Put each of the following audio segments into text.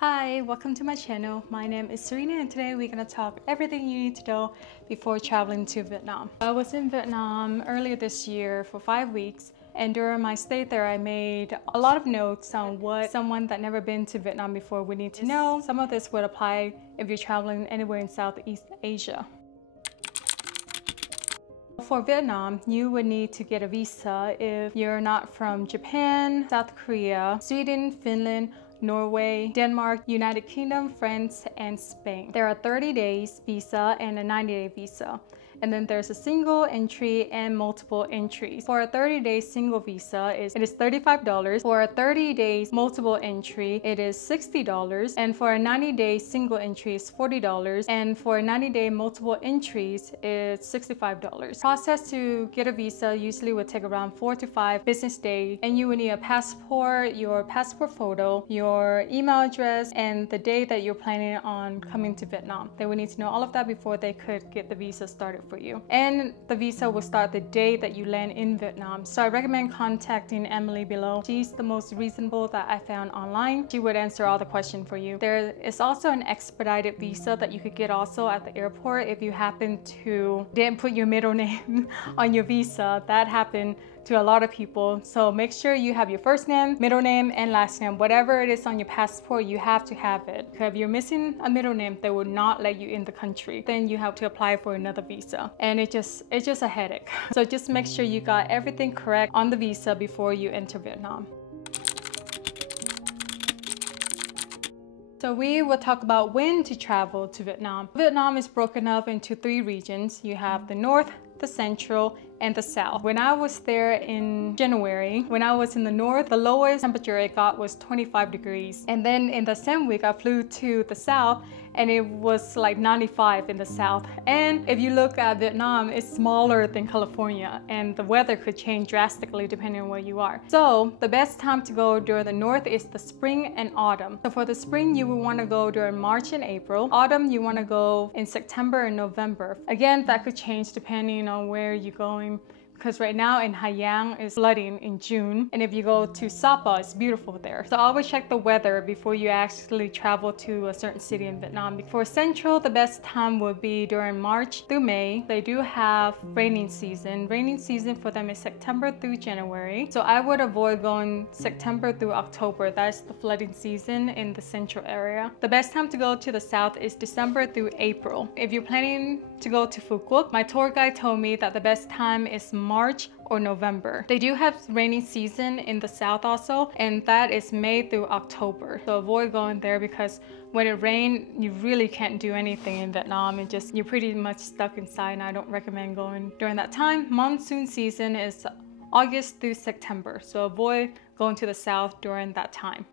Hi, welcome to my channel. My name is Serena and today we're going to talk everything you need to know before traveling to Vietnam. I was in Vietnam earlier this year for 5 weeks, and during my stay there I made a lot of notes on what someone that never been to Vietnam before would need to know. Some of this would apply if you're traveling anywhere in Southeast Asia. For Vietnam, you would need to get a visa if you're not from Japan, South Korea, Sweden, Finland, Norway, Denmark, United Kingdom, France, and Spain. There are 30 days visa and a 90-day visa. And then there's a single entry and multiple entries. For a 30-day single visa, it is $35. For a 30 days multiple entry, it is $60. And for a 90-day single entry, it's $40. And for a 90-day multiple entries, it's $65. Process to get a visa usually would take around 4 to 5 business days. And you would need a passport, your passport photo, your email address, and the day that you're planning on coming to Vietnam. They would need to know all of that before they could get the visa started for you. And the visa will start the day that you land in Vietnam. So I recommend contacting Emily below. She's the most reasonable that I found online. She would answer all the questions for you. There is also an expedited visa that you could get also at the airport if you happen to didn't put your middle name on your visa. That happened to a lot of people. So make sure you have your first name, middle name, and last name. Whatever it is on your passport, you have to have it. Because if you're missing a middle name, they will not let you in the country. Then you have to apply for another visa. And it's just a headache. So just make sure you got everything correct on the visa before you enter Vietnam. So we will talk about when to travel to Vietnam. Vietnam is broken up into 3 regions. You have the north, the central, and the south. When I was there in January, when I was in the north, the lowest temperature it got was 25 degrees. And then in the same week, I flew to the south and it was like 95 in the south. And if you look at Vietnam, it's smaller than California and the weather could change drastically depending on where you are. So the best time to go during the north is the spring and autumn. So for the spring, you would want to go during March and April. Autumn, you want to go in September and November. Again, that could change depending on where you're going, because right now in Hai Giang is flooding in June, and if you go to Sapa, it's beautiful there. So always check the weather before you actually travel to a certain city in Vietnam. For Central, the best time would be during March through May. They do have raining season. Raining season for them is September through January. So I would avoid going September through October. That's the flooding season in the Central area. The best time to go to the South is December through April. If you're planning to go to Phu Quoc, my tour guide told me that the best time is March or November. They do have rainy season in the south also, and that is May through October. So avoid going there because when it rains, you really can't do anything in Vietnam. You're pretty much stuck inside, and I don't recommend going during that time. Monsoon season is August through September, so avoid going to the south during that time.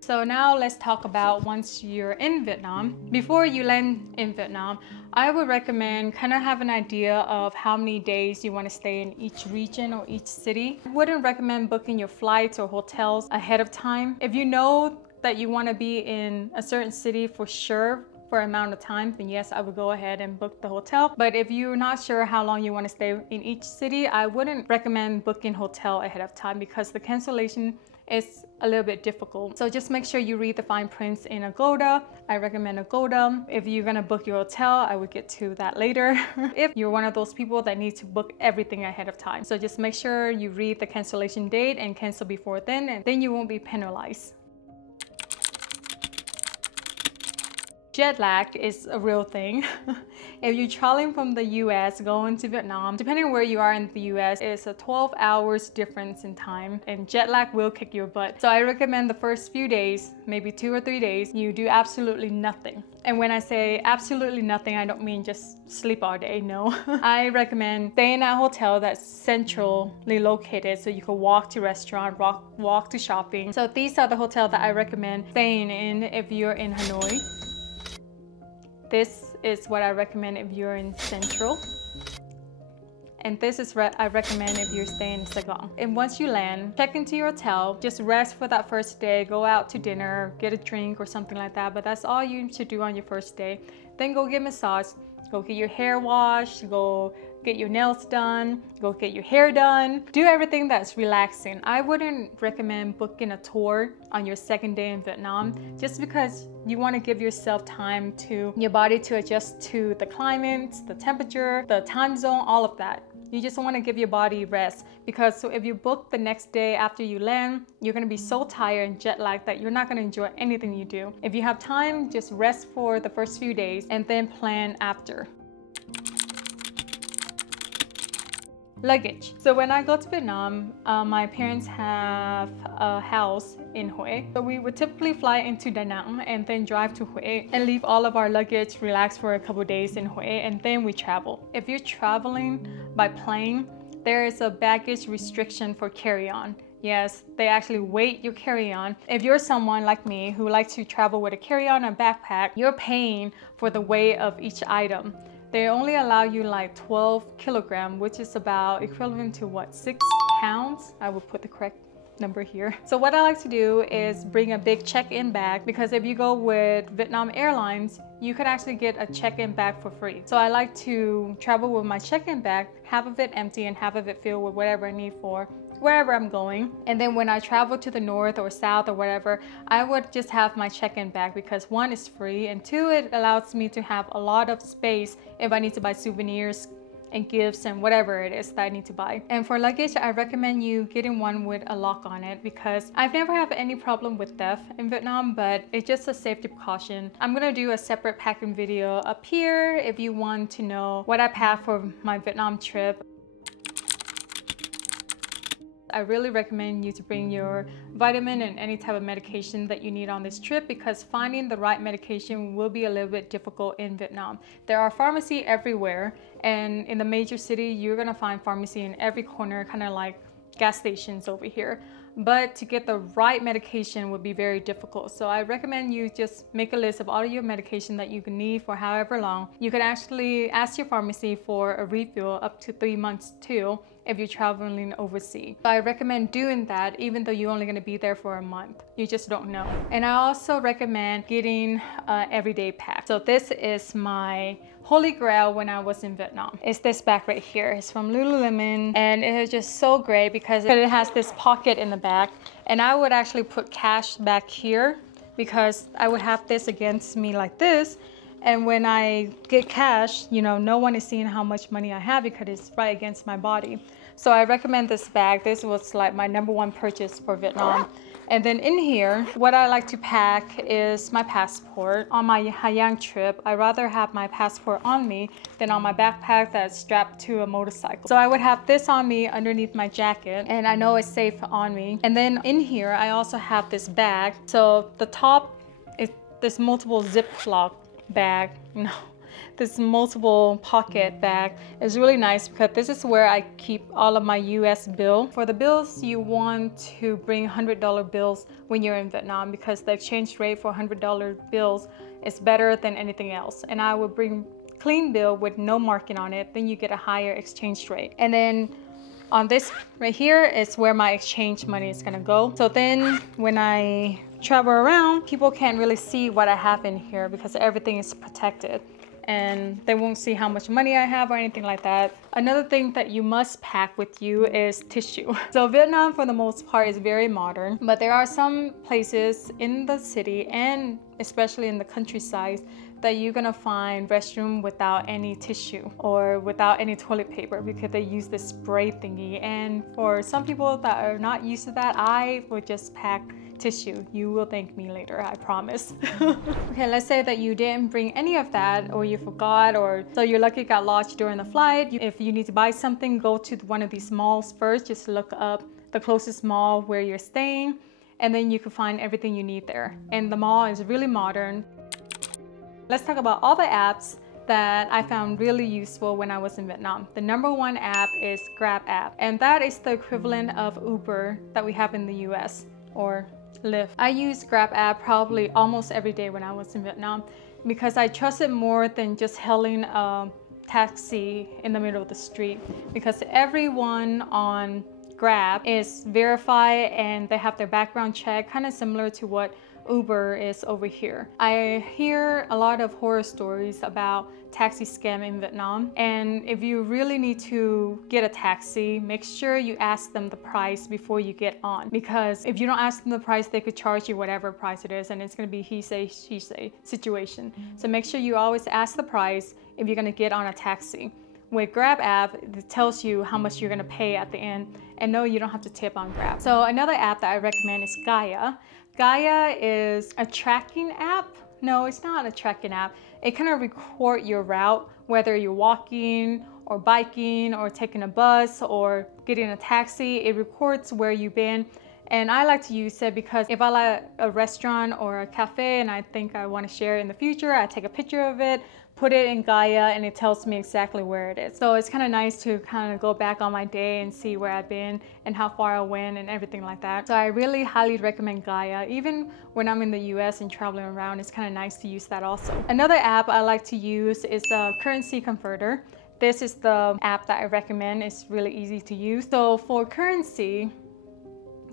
So now let's talk about once you're in Vietnam. Before you land in Vietnam, I would recommend kind of have an idea of how many days you want to stay in each region or each city. I wouldn't recommend booking your flights or hotels ahead of time. If you know that you want to be in a certain city for sure for an amount of time, then yes, I would go ahead and book the hotel. But if you're not sure how long you want to stay in each city, I wouldn't recommend booking hotel ahead of time because the cancellation is a little bit difficult. So just make sure you read the fine prints in Agoda. I recommend Agoda. If you're gonna book your hotel, I would get to that later. If you're one of those people that need to book everything ahead of time. So just make sure you read the cancellation date and cancel before then, and then you won't be penalized. Jet lag is a real thing. If you're traveling from the US going to Vietnam, depending on where you are in the US, it's a 12 hours difference in time, and jet lag will kick your butt. So I recommend the first few days, maybe 2 or 3 days, you do absolutely nothing. And when I say absolutely nothing, I don't mean just sleep all day, no. I recommend staying at a hotel that's centrally located so you can walk to restaurant, walk to shopping. So these are the hotels that I recommend staying in if you're in Hanoi. This is what I recommend if you're in Central. And this is what I recommend if you're staying in Saigon. And once you land, check into your hotel, just rest for that first day, go out to dinner, get a drink or something like that. But that's all you should do on your first day. Then go get a massage, go get your hair washed, go get your nails done, go get your hair done, do everything that's relaxing. I wouldn't recommend booking a tour on your second day in Vietnam just because you want to give yourself time to your body to adjust to the climate, the temperature, the time zone, all of that. You just want to give your body rest, because if you book the next day after you land, you're going to be so tired and jet lagged that you're not going to enjoy anything you do. If you have time, just rest for the first few days and then plan after. Luggage. So when I go to Vietnam, my parents have a house in Hue. So we would typically fly into Da Nang and then drive to Hue and leave all of our luggage, relax for a couple days in Hue, and then we travel. If you're traveling by plane, there is a baggage restriction for carry-on. Yes, they actually weight your carry-on. If you're someone like me who likes to travel with a carry-on and backpack, you're paying for the weight of each item. They only allow you like 12 kilograms, which is about equivalent to what, 6 pounds? I will put the correct number here. So what I like to do is bring a big check-in bag, because if you go with Vietnam Airlines, you could actually get a check-in bag for free. So I like to travel with my check-in bag, half of it empty and half of it filled with whatever I need for wherever I'm going. And then when I travel to the north or south or whatever, I would just have my check-in bag, because one, is free, and two, it allows me to have a lot of space if I need to buy souvenirs and gifts and whatever it is that I need to buy. And for luggage, I recommend you getting one with a lock on it, because I've never had any problem with theft in Vietnam, but it's just a safety precaution. I'm gonna do a separate packing video up here if you want to know what I packed for my Vietnam trip. I really recommend you to bring your vitamin and any type of medication that you need on this trip, because finding the right medication will be a little bit difficult in Vietnam. There are pharmacies everywhere, and in the major city, you're gonna find pharmacy in every corner, kind of like gas stations over here. But to get the right medication would be very difficult. So I recommend you just make a list of all of your medication that you can need for however long. You can actually ask your pharmacy for a refill up to 3 months too, if you're traveling overseas. So I recommend doing that even though you're only gonna be there for a month. You just don't know. And I also recommend getting an everyday pack. So this is my holy grail when I was in Vietnam. It's this bag right here. It's from Lululemon, and it is just so great because it has this pocket in the back. And I would actually put cash back here, because I would have this against me like this. And when I get cash, you know, no one is seeing how much money I have because it's right against my body. So I recommend this bag. This was like my #1 purchase for Vietnam. And then in here, what I like to pack is my passport. On my Ha Giang trip, I rather have my passport on me than on my backpack that's strapped to a motorcycle. So I would have this on me underneath my jacket, and I know it's safe on me. And then in here, I also have this bag. So the top is this multiple Ziploc bag. No. This multiple pocket bag is really nice because this is where I keep all of my US bill. For the bills, you want to bring $100 bills when you're in Vietnam, because the exchange rate for $100 bills is better than anything else. And I would bring clean bill with no marking on it, then you get a higher exchange rate. And then on this right here is where my exchange money is gonna go. So then when I travel around, people can't really see what I have in here because everything is protected, and they won't see how much money I have or anything like that. Another thing that you must pack with you is tissue. So Vietnam, for the most part, is very modern, but there are some places in the city and especially in the countryside that you're gonna find restroom without any tissue or without any toilet paper, because they use this spray thingy. And for some people that are not used to that, I would just pack tissue. You will thank me later, I promise. Okay, let's say that you didn't bring any of that, or you forgot, or so your luggage got lost during the flight. If you need to buy something, go to one of these malls first. Just look up the closest mall where you're staying, and then you can find everything you need there. And the mall is really modern. Let's talk about all the apps that I found really useful when I was in Vietnam. The #1 app is Grab app, and that is the equivalent of Uber that we have in the US, or Lyft. I use Grab app probably almost every day when I was in Vietnam, because I trust it more than just hailing a taxi in the middle of the street, because everyone on Grab is verified and they have their background check, kind of similar to what Uber is over here. I hear a lot of horror stories about taxi scam in Vietnam, and if you really need to get a taxi, make sure you ask them the price before you get on, because if you don't ask them the price, they could charge you whatever price it is, and it's going to be he say she say situation. So make sure you always ask the price if you're going to get on a taxi. With Grab app, it tells you how much you're going to pay at the end, and no, you don't have to tip on Grab. So another app that I recommend is Gaia. Gaia is a tracking app. No, it's not a tracking app. It kind of records your route, whether you're walking or biking or taking a bus or getting a taxi. It records where you've been. And I like to use it because if I like a restaurant or a cafe and I think I want to share it in the future, I take a picture of it, put it in Gaia, and it tells me exactly where it is. So it's kind of nice to kind of go back on my day and see where I've been and how far I went and everything like that. So I really highly recommend Gaia. Even when I'm in the US and traveling around, it's kind of nice to use that also. Another app I like to use is a currency converter. This is the app that I recommend. It's really easy to use. So for currency,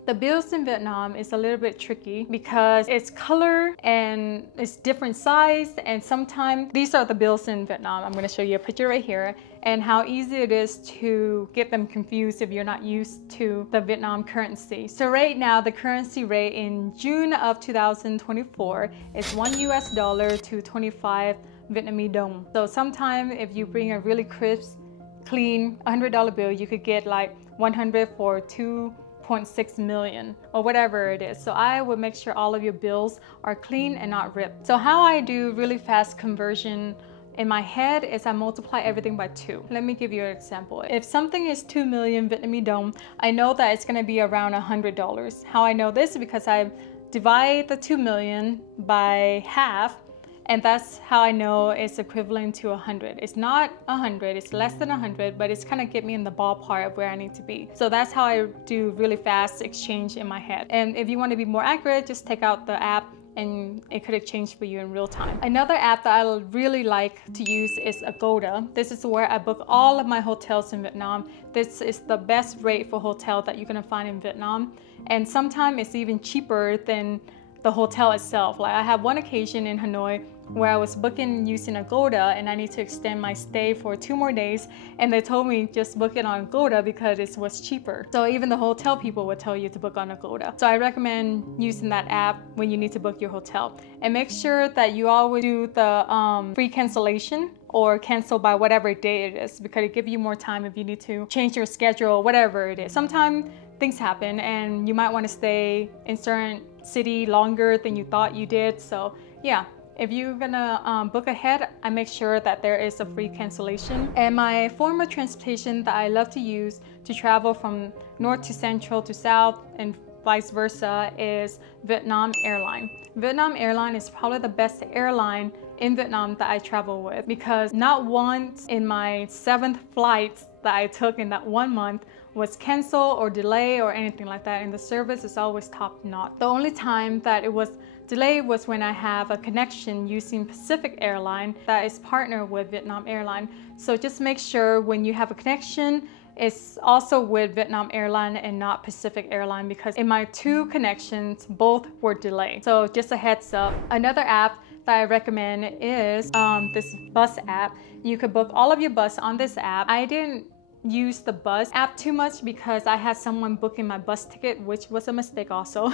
the bills in Vietnam is a little bit tricky because it's color and it's different size, and sometimes these are the bills in Vietnam. I'm going to show you a picture right here and how easy it is to get them confused if you're not used to the Vietnam currency. So right now the currency rate in June of 2024 is $1 to 25 Vietnamese dong. So sometimes if you bring a really crisp, clean $100 bill, you could get like 100 for 2.6 million or whatever it is. So I would make sure all of your bills are clean and not ripped. So how I do really fast conversion in my head is I multiply everything by 2. Let me give you an example. If something is 2 million Vietnamese dong, I know that it's going to be around $100. How I know this is because I divide the 2 million by half, and that's how I know it's equivalent to 100. It's not 100, it's less than 100, but it's kind of get me in the ballpark of where I need to be. So that's how I do really fast exchange in my head. And if you want to be more accurate, just take out the app and it could exchange for you in real time. Another app that I really like to use is Agoda. This is where I book all of my hotels in Vietnam. This is the best rate for hotel that you're gonna find in Vietnam. And sometimes it's even cheaper than the hotel itself. Like I had one occasion in Hanoi where I was booking using Agoda and I need to extend my stay for 2 more days, and they told me just book it on Agoda because it was cheaper. So even the hotel people would tell you to book on Agoda. So I recommend using that app when you need to book your hotel. And make sure that you always do the free cancellation or cancel by whatever day it is, because it gives you more time if you need to change your schedule, whatever it is. Sometimes things happen and you might want to stay in certain city longer than you thought you did. So yeah, if you're gonna book ahead, I make sure that there is a free cancellation. And my form of transportation that I love to use to travel from north to central to south and vice versa is Vietnam Airlines. Vietnam Airlines is probably the best airline in Vietnam that I travel with, because not once in my 7th flights that I took in that 1 month was canceled or delayed or anything like that, and the service is always top notch. The only time that it was delayed was when I have a connection using Pacific Airlines that is partnered with Vietnam Airlines. So just make sure when you have a connection, it's also with Vietnam Airlines and not Pacific Airlines, because in my 2 connections, both were delayed. So just a heads up. Another app that I recommend is this bus app. You could book all of your bus on this app. I didn't use the bus app too much because I had someone booking my bus ticket, which was a mistake also.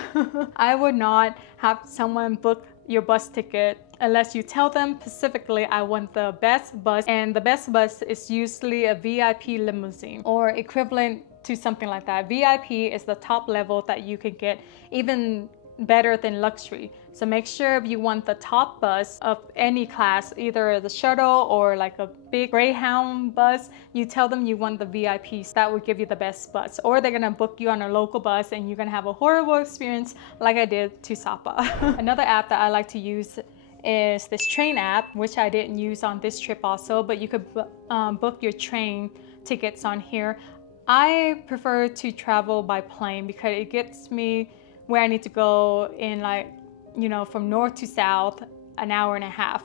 I would not have someone book your bus ticket unless you tell them specifically, I want the best bus, and the best bus is usually a VIP limousine or equivalent to something like that. VIP is the top level that you can get, even better than luxury. So make sure if you want the top bus of any class, either the shuttle or like a big Greyhound bus, you tell them you want the VIPs. That would give you the best bus. Or they're gonna book you on a local bus and you're gonna have a horrible experience like I did to Sapa. Another app that I like to use is this train app, which I didn't use on this trip also, but you could book your train tickets on here. I prefer to travel by plane because it gets me where I need to go in, like, you know, from north to south, an hour and a half.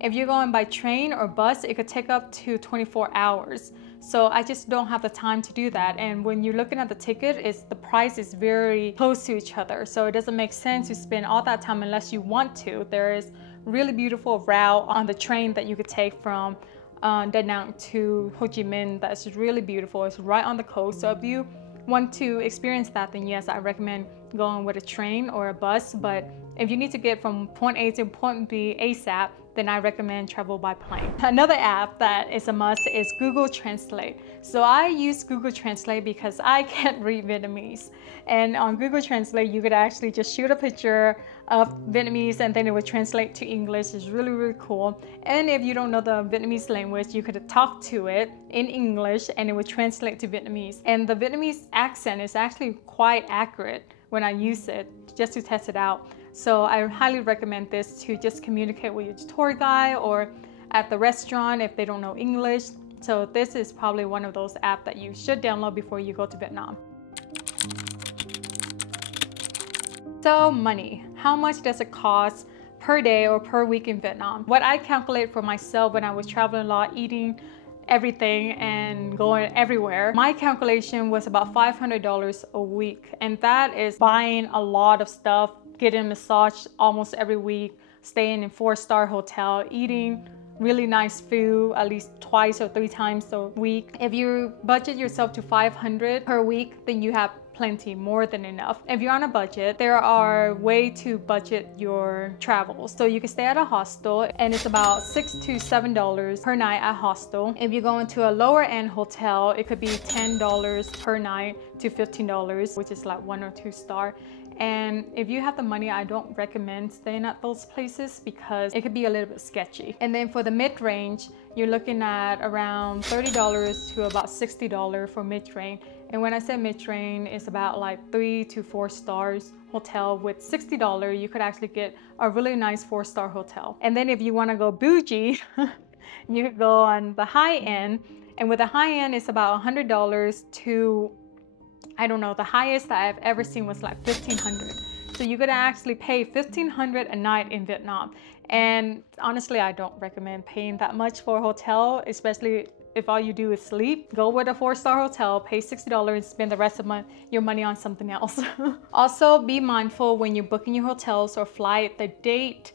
If you're going by train or bus, it could take up to 24 hours. So I just don't have the time to do that. And when you're looking at the ticket, the price is very close to each other. So it doesn't make sense to spend all that time unless you want to. There is really beautiful route on the train that you could take from Da Nang to Ho Chi Minh. That's really beautiful. It's right on the coast. So if you want to experience that, then yes, I recommend going with a train or a bus. But if you need to get from point A to point B ASAP, then I recommend travel by plane. Another app that is a must is Google Translate. So I use Google Translate because I can't read Vietnamese. And on Google Translate, you could actually just shoot a picture of Vietnamese and then it would translate to English. It's really, really cool. And if you don't know the Vietnamese language, you could talk to it in English and it would translate to Vietnamese. And the Vietnamese accent is actually quite accurate when I use it, just to test it out. So I highly recommend this to just communicate with your tour guide or at the restaurant if they don't know English. So this is probably one of those apps that you should download before you go to Vietnam. So money, how much does it cost per day or per week in Vietnam? What I calculate for myself when I was traveling a lot, eating everything and going everywhere, my calculation was about $500 a week. And that is buying a lot of stuff, getting a massage almost every week, staying in 4-star hotel, eating really nice food at least twice or 3 times a week. If you budget yourself to $500 per week, then you have plenty, more than enough. If you're on a budget, there are ways to budget your travels. So you can stay at a hostel and it's about $6 to $7 per night at hostel. If you go into a lower end hotel, it could be $10 per night to $15, which is like 1 or 2 star. And if you have the money, I don't recommend staying at those places because it could be a little bit sketchy. And then for the mid-range, you're looking at around $30 to about $60 for mid-range. And when I say mid-range, it's about like 3 to 4 stars hotel. With $60, you could actually get a really nice 4-star hotel. And then if you want to go bougie, you could go on the high end. And with the high end, it's about $100 to, I don't know, the highest that I've ever seen was like $1,500. So you could actually pay $1,500 a night in Vietnam. And honestly, I don't recommend paying that much for a hotel, especially if all you do is sleep. Go with a 4-star hotel, pay $60 and spend the rest of your money on something else. Also, be mindful when you're booking your hotels or flight, the date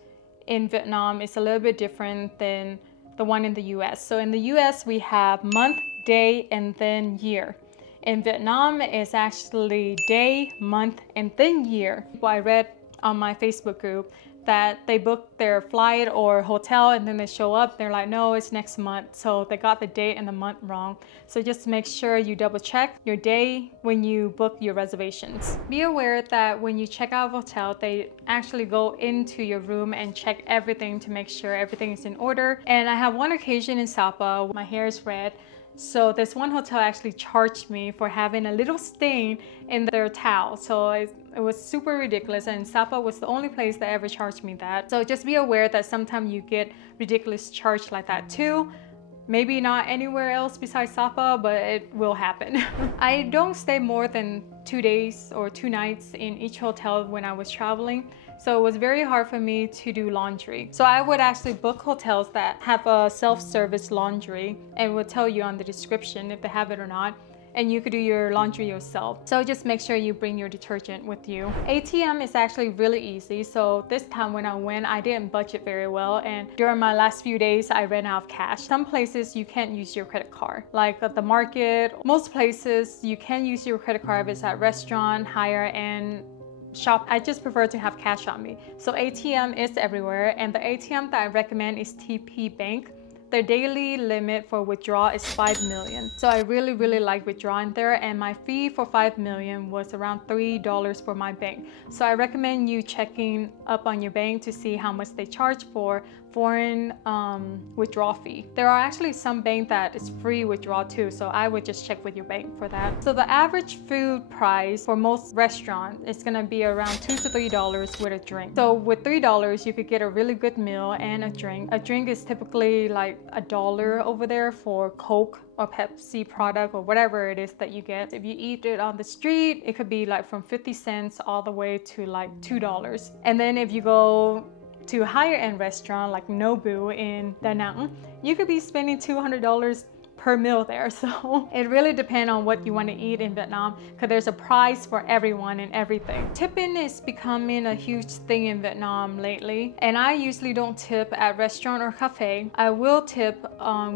in Vietnam is a little bit different than the one in the US. So in the US, we have month, day, and then year. In Vietnam, it's actually day, month, and then year. I read on my Facebook group that they booked their flight or hotel and then they show up, they're like, no, it's next month. So they got the date and the month wrong. So just make sure you double check your day when you book your reservations. Be aware that when you check out a hotel, they actually go into your room and check everything to make sure everything is in order. And I have one occasion in Sapa, my hair is red. So this one hotel actually charged me for having a little stain in their towel. So it was super ridiculous, and Sapa was the only place that ever charged me that. So just be aware that sometimes you get ridiculous charge like that too. Maybe not anywhere else besides Sapa, but it will happen. I don't stay more than 2 days or 2 nights in each hotel when I was traveling. So it was very hard for me to do laundry. So I would actually book hotels that have a self-service laundry and would tell you on the description if they have it or not. And you could do your laundry yourself. So just make sure you bring your detergent with you. ATM is actually really easy. So this time when I went, I didn't budget very well. And during my last few days, I ran out of cash. Some places you can't use your credit card. Like at the market, most places you can use your credit card if it's at restaurant, higher end shop. I just prefer to have cash on me. So ATM is everywhere. And the ATM that I recommend is TP Bank. Their daily limit for withdrawal is 5 million. So I really like withdrawing there, and my fee for 5 million was around $3 for my bank. So I recommend you checking up on your bank to see how much they charge for foreign withdrawal fee. There are actually some bank that is free withdrawal too, so I would just check with your bank for that. So the average food price for most restaurants is gonna be around $2 to $3 with a drink. So with $3, you could get a really good meal and a drink. A drink is typically like $1 over there for Coke or Pepsi product or whatever it is that you get. If you eat it on the street, it could be like from 50 cents all the way to like $2. And then if you go to a higher end restaurant like Nobu in Da Nang, you could be spending $200 per meal there. So it really depends on what you want to eat in Vietnam, because there's a price for everyone and everything. Tipping is becoming a huge thing in Vietnam lately, and I usually don't tip at restaurant or cafe. I will tip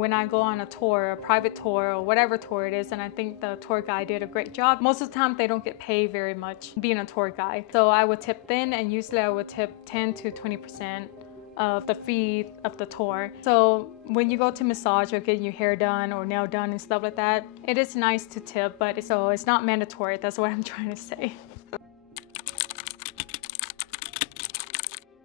when I go on a tour, a private tour or whatever tour it is, and I think the tour guide did a great job. Most of the time they don't get paid very much being a tour guide, so I would tip then, and usually I would tip 10 to 20% of the fee of the tour. So when you go to massage or getting your hair done or nail done and stuff like that, it is nice to tip, but it's not mandatory. That's what I'm trying to say.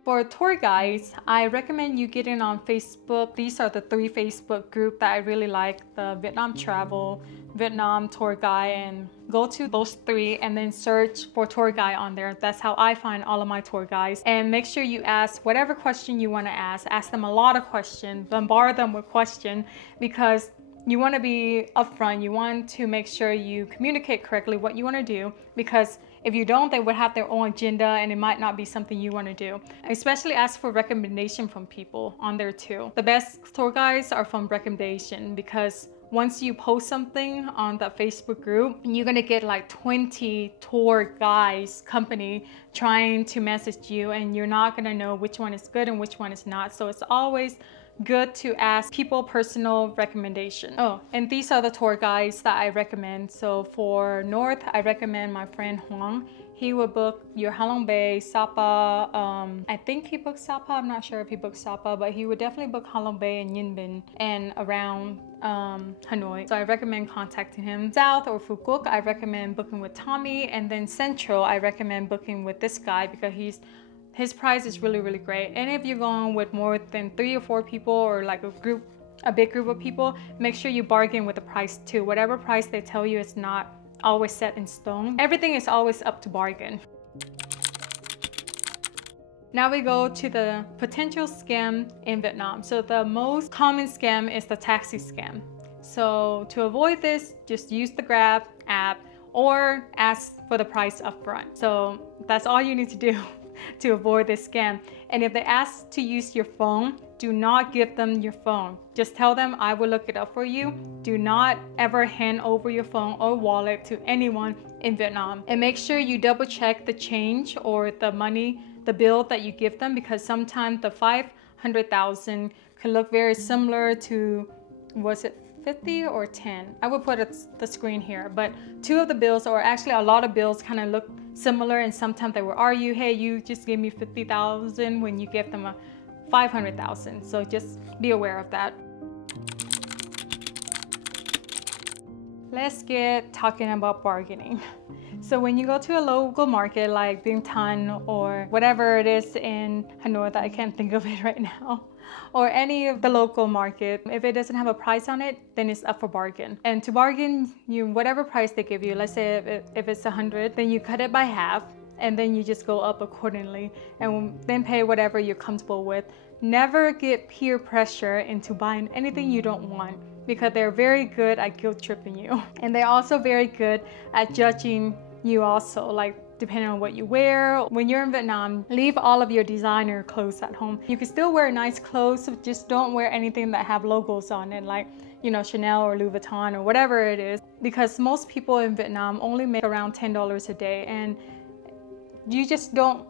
For tour guides, I recommend you getting on Facebook. These are the 3 Facebook groups that I really like: the Vietnam Travel, Vietnam Tour Guide, and go to those 3 and then search for tour guide on there. That's how I find all of my tour guides. And make sure you ask whatever question you want to ask. Ask them a lot of questions, bombard them with questions, because you want to be upfront. You want to make sure you communicate correctly what you want to do, because if you don't, they would have their own agenda and it might not be something you want to do. Especially ask for recommendation from people on there too. The best tour guides are from recommendation, because once you post something on that Facebook group, you're gonna get like 20 tour guides company trying to message you, and you're not gonna know which one is good and which one is not. So it's always good to ask people personal recommendation. Oh, and these are the tour guides that I recommend. So for North, I recommend my friend Huang. He would book your Ha Long Bay, Sapa. I think he booked Sapa. I'm not sure if he booked Sapa, but he would definitely book Ha Long Bay and Nhân Bình and around Hanoi. So I recommend contacting him. South or Phu Quoc, I recommend booking with Tommy. And then Central, I recommend booking with this guy, because his price is really, really great. And if you're going with more than 3 or 4 people, or like a big group of people, make sure you bargain with the price too. Whatever price they tell you is not always set in stone. Everything is always up to bargain. Now we go to the potential scam in Vietnam. So the most common scam is the taxi scam. So to avoid this, just use the Grab app or ask for the price upfront. So that's all you need to do to avoid this scam. And if they ask to use your phone, do not give them your phone. Just tell them, I will look it up for you. Do not ever hand over your phone or wallet to anyone in Vietnam. And make sure you double check the change or the money, the bill that you give them, because sometimes the 500,000 can look very similar to, was it 50 or 10? I will put the screen here, but 2 of the bills, or actually a lot of bills, kind of look similar, and sometimes they will argue, hey, you just gave me 50,000 when you give them a 500,000. So just be aware of that. Let's get talking about bargaining. So when you go to a local market like Binh Thanh or whatever it is in Hanoi that I can't think of it right now, or any of the local market, if it doesn't have a price on it, then it's up for bargain. And to bargain, whatever price they give you, let's say if it's 100, then you cut it by half, and then you just go up accordingly, and then pay whatever you're comfortable with. Never get peer pressure into buying anything you don't want, because they're very good at guilt tripping you. And they're also very good at judging you also, like depending on what you wear. When you're in Vietnam, leave all of your designer clothes at home. You can still wear nice clothes, just don't wear anything that have logos on it, like, you know, Chanel or Louis Vuitton or whatever it is, because most people in Vietnam only make around $10 a day, and you just don't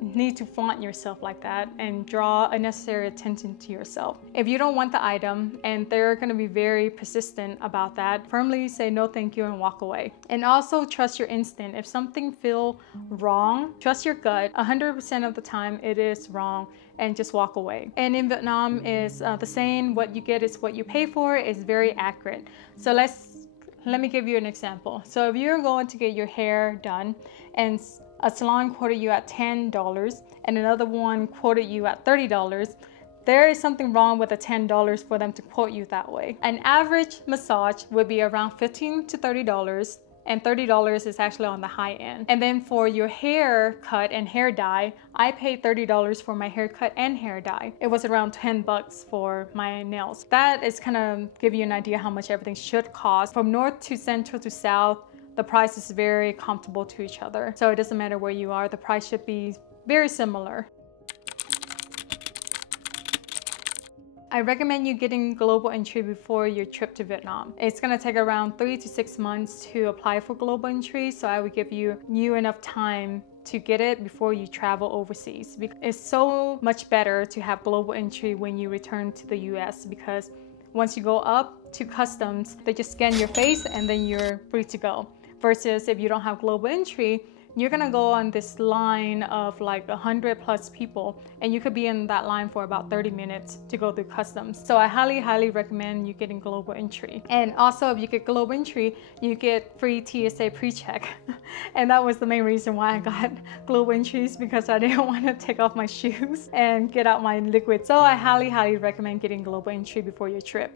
need to flaunt yourself like that and draw unnecessary attention to yourself. If you don't want the item and they're going to be very persistent about that, firmly say no thank you and walk away. And also trust your instinct. If something feels wrong, trust your gut. 100% of the time it is wrong, and just walk away. And in Vietnam is the saying, what you get is what you pay for, is very accurate. So let me give you an example. So if you're going to get your hair done and a salon quoted you at $10 and another one quoted you at $30, there is something wrong with the $10 for them to quote you that way. An average massage would be around $15 to $30, and $30 is actually on the high end. And then for your hair cut and hair dye, I paid $30 for my haircut and hair dye. It was around 10 bucks for my nails. That is kind of give you an idea how much everything should cost. From north to central to south, the price is very comparable to each other. So it doesn't matter where you are, the price should be very similar. I recommend you getting global entry before your trip to Vietnam. It's gonna take around 3 to 6 months to apply for global entry, so I would give you enough time to get it before you travel overseas. It's so much better to have global entry when you return to the US, because once you go up to customs, they just scan your face and then you're free to go. Versus if you don't have global entry, you're gonna go on this line of like 100+ people, and you could be in that line for about 30 minutes to go through customs. So I highly recommend you getting global entry. And also, if you get global entry, you get free TSA pre-check. And that was the main reason why I got global entries, because I didn't want to take off my shoes and get out my liquid. So I highly recommend getting global entry before your trip.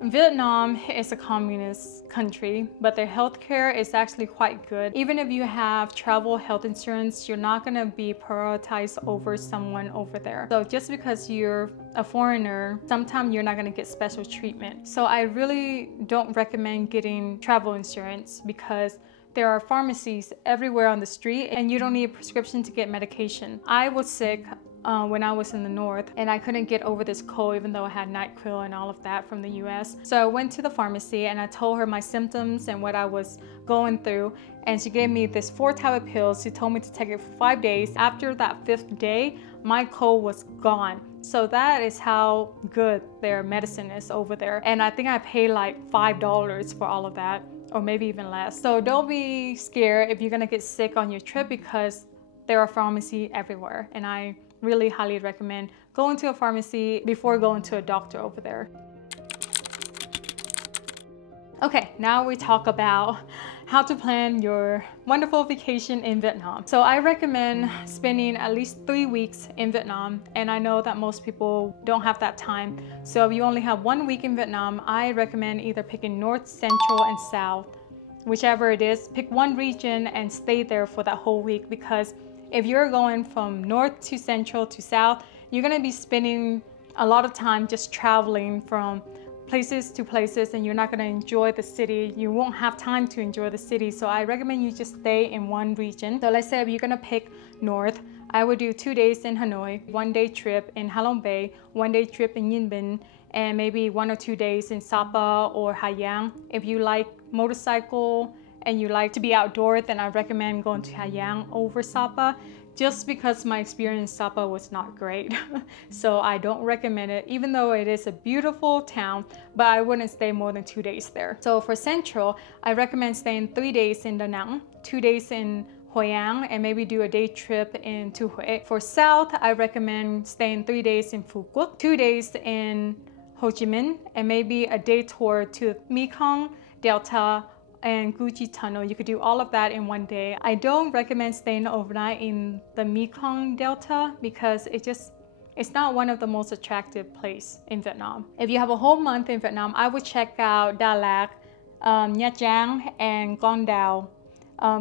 Vietnam is a communist country, but their healthcare is actually quite good. Even if you have travel health insurance, you're not gonna be prioritized over someone over there. So just because you're a foreigner, sometimes you're not gonna get special treatment. So I really don't recommend getting travel insurance, because there are pharmacies everywhere on the street and you don't need a prescription to get medication. I was sick when I was in the north, and I couldn't get over this cold even though I had NyQuil and all of that from the US. So I went to the pharmacy and I told her my symptoms and what I was going through, and she gave me this 4 type of pills. She told me to take it for 5 days. After that 5th day, my cold was gone. So that is how good their medicine is over there. And I think I paid like $5 for all of that, or maybe even less. So don't be scared if you're gonna get sick on your trip, because there are pharmacies everywhere. And I really highly recommend going to a pharmacy before going to a doctor over there. Okay, now we talk about how to plan your wonderful vacation in Vietnam. So I recommend spending at least 3 weeks in Vietnam, and I know that most people don't have that time. So if you only have 1 week in Vietnam, I recommend either picking North, Central, and South. Whichever it is, pick one region and stay there for that whole week, because if you're going from North to Central to South, you're gonna be spending a lot of time just traveling from places to places, and you're not gonna enjoy the city. You won't have time to enjoy the city. So I recommend you just stay in one region. So let's say if you're gonna pick North, I would do 2 days in Hanoi, 1 day trip in Ha Long Bay, 1 day trip in Ninh Bình, and maybe 1 or 2 days in Sapa or Hà Giang. If you like motorcycle and you like to be outdoors, then I recommend going to Hà Giang over Sapa, just because my experience in Sapa was not great. So I don't recommend it, even though it is a beautiful town, but I wouldn't stay more than 2 days there. So for Central, I recommend staying 3 days in Da Nang, 2 days in Hoi An, and maybe do a day trip in Tu Huế. For South, I recommend staying 3 days in Phu Quoc, 2 days in Ho Chi Minh, and maybe a day tour to Mekong Delta and Cu Chi Tunnel. You could do all of that in 1 day. I don't recommend staying overnight in the Mekong Delta, because it's not one of the most attractive places in Vietnam. If you have a whole month in Vietnam, I would check out Đà Lạt, Nha Trang, and Con Dao.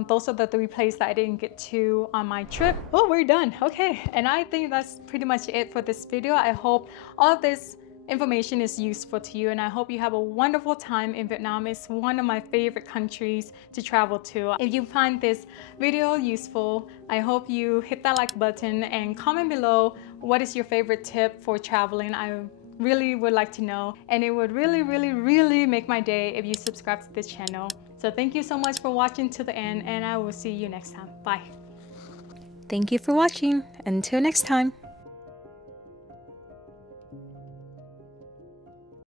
Those are the 3 places that I didn't get to on my trip. Oh, we're done. Okay, and I think that's pretty much it for this video. I hope all of this information is useful to you, and I hope you have a wonderful time in Vietnam. It's one of my favorite countries to travel to. If you find this video useful, I hope you hit that like button and comment below what is your favorite tip for traveling. I really would like to know, and it would really make my day if you subscribe to this channel. So thank you so much for watching to the end, and I will see you next time. Bye. Thank you for watching. Until next time.